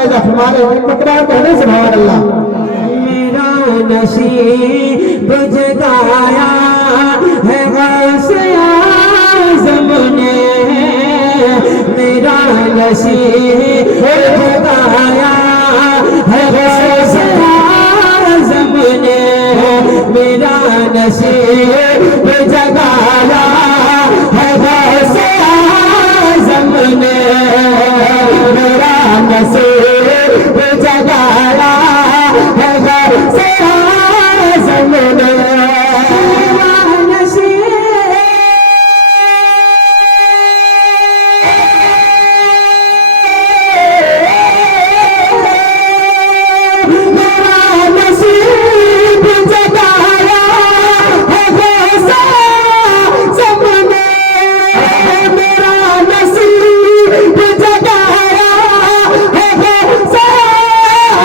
मुलाहिजा फरमा रहे हैं, तकरार कहने सुभान अल्लाह। मेरा नसीब जगाया है गौसे आज़म ने, मेरा नसीब जगाया है गौसे आज़म ने, मेरा नसीब जगाया है गौसे आज़म ने, मेरा नसीब जगाया है गौसे आज़म ने, मेरा नसीब जगाया है गौसे आज़म ने, मेरा नसीब जगाया है गौसे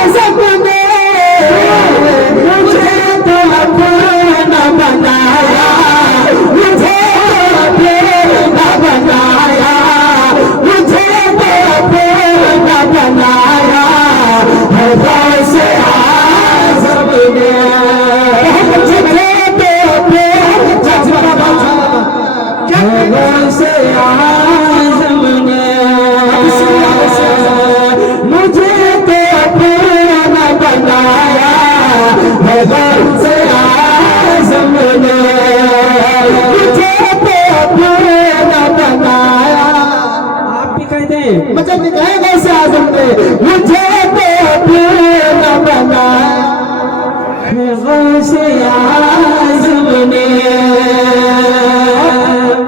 आज़म ने, मुझे तो अपना बनाया, मुझे अपना बनाया, मुझे तो अपना बनाया है गौसे आज़म ने, मुझे तो गौसे आज़म ने, मुझे तो अपना बनाया है गौसे आज़म ने, मुझे तो अपना बनाया। आप भी कहते हैं मुझे दिखाए गौसे आज़म ने, मुझे तो अपना बनाया है गौसे आज़म ने।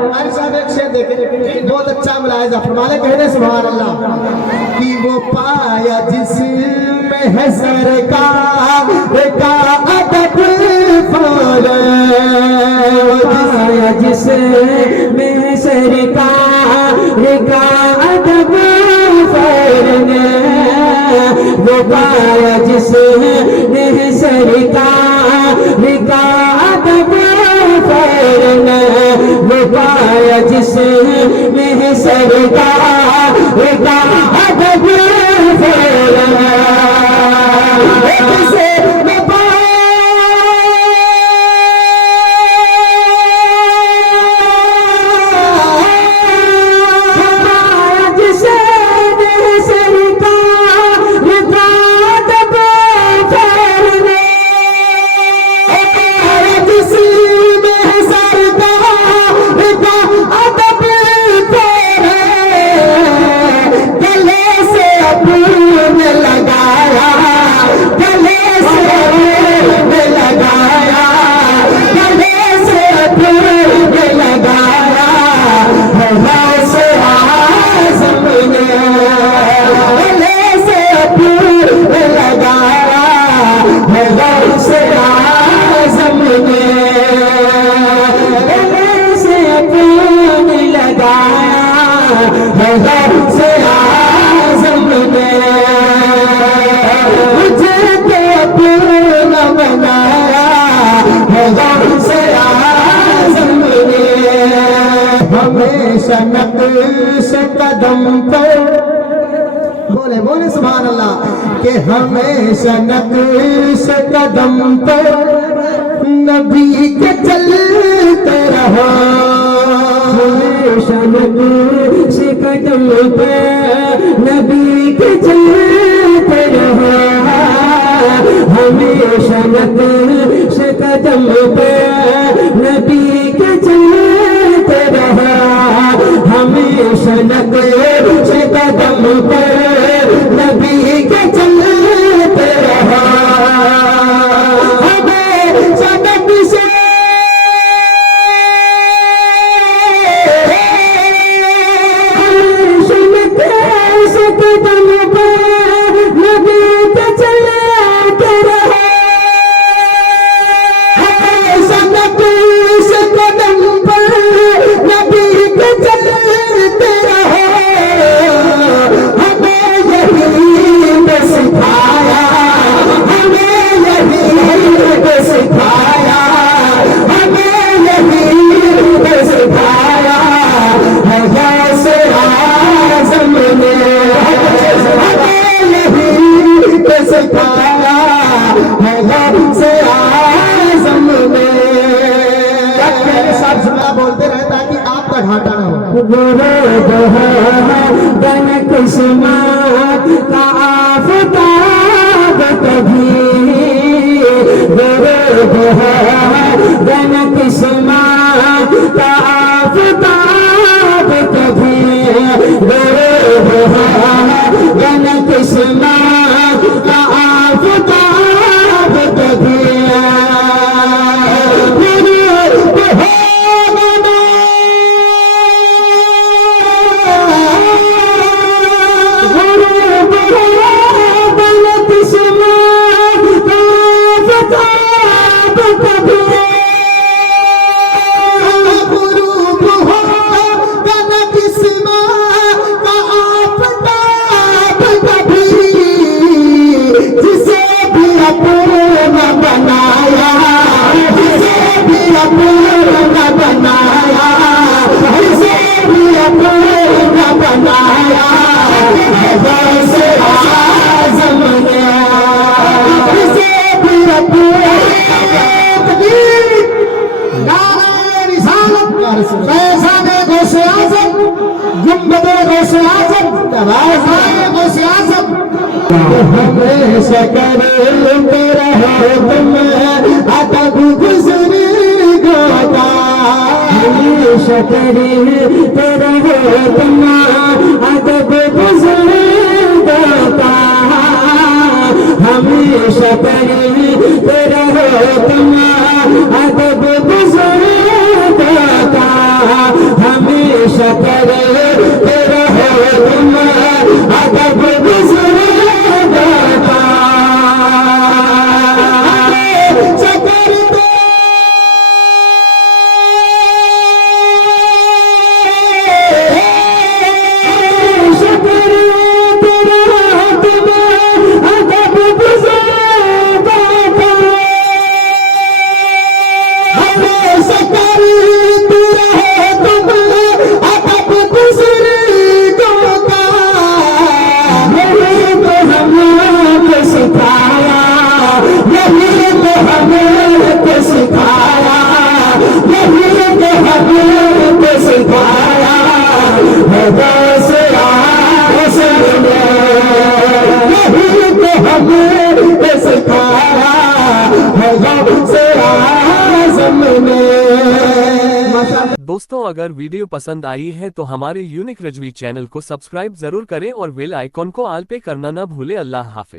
अरे साहब एक शेर देखें, बहुत अच्छा मुलाहिजा फरमा रहे, कहने सुभान अल्लाह। कि वो पाया जिसमें है सरकार का अदब फौरे, पाया जिसमें सरकार का अदब फौरने, वो पाया जिसमें सरकार का अदब फौरने, वो पाया जिसमें सरकार का अदब फौरने, जिसे मैं हमेशा नक्श कदम पर, बोले बोले सुभान अल्लाह, कि हमेशा नक्श कदम पर नबी के चलते रहो, हमेशा नक्श कदम पर नबी के चलते रहो, हमेशा नक्श कदम पर नबी के चलते रहो, हमेशा नक्श कदम पर नबी के चलते रहो, हमेशा नक्श कदम पर नबी के चलते रहो, हमेशा नक्श कदम पर नबी के चलते रहो, गन किस्मत का आफताब कभी गरूब है गन किस्मत का आफताब कभी गरूब है गन किस्मत का आफताब कभी हमेशा करते रहो तुम अदब गुज़रेगा हमेशा करते रहो तुम अदब गुज़रेगा हमेशा करते रहो तुम अदब गुज़रेगा हमेशा करते रहो तुम अदब गुज़रेगा दोस्तों अगर वीडियो पसंद आई है तो हमारे यूनिक रजवी चैनल को सब्सक्राइब जरूर करें और बेल आइकॉन को ऑल पे करना ना भूले। अल्लाह हाफिज।